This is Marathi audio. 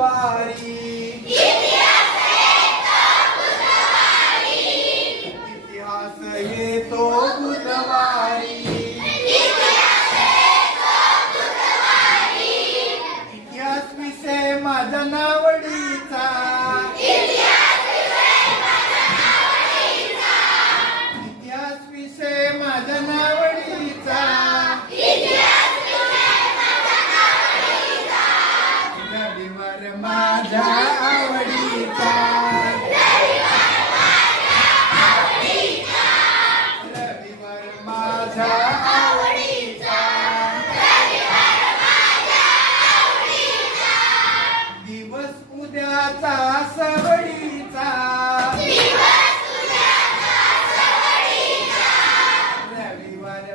बुधवारी इतिहास येतो बुधवारी इतिहास विषय माझ्या नावडीचा इतिहास विषय माझ्या नावडीचा रविवार माझ्या आवडीचा रविवार माझ्या आवडीचा दिवस उद्याचा सवडीचा रविवार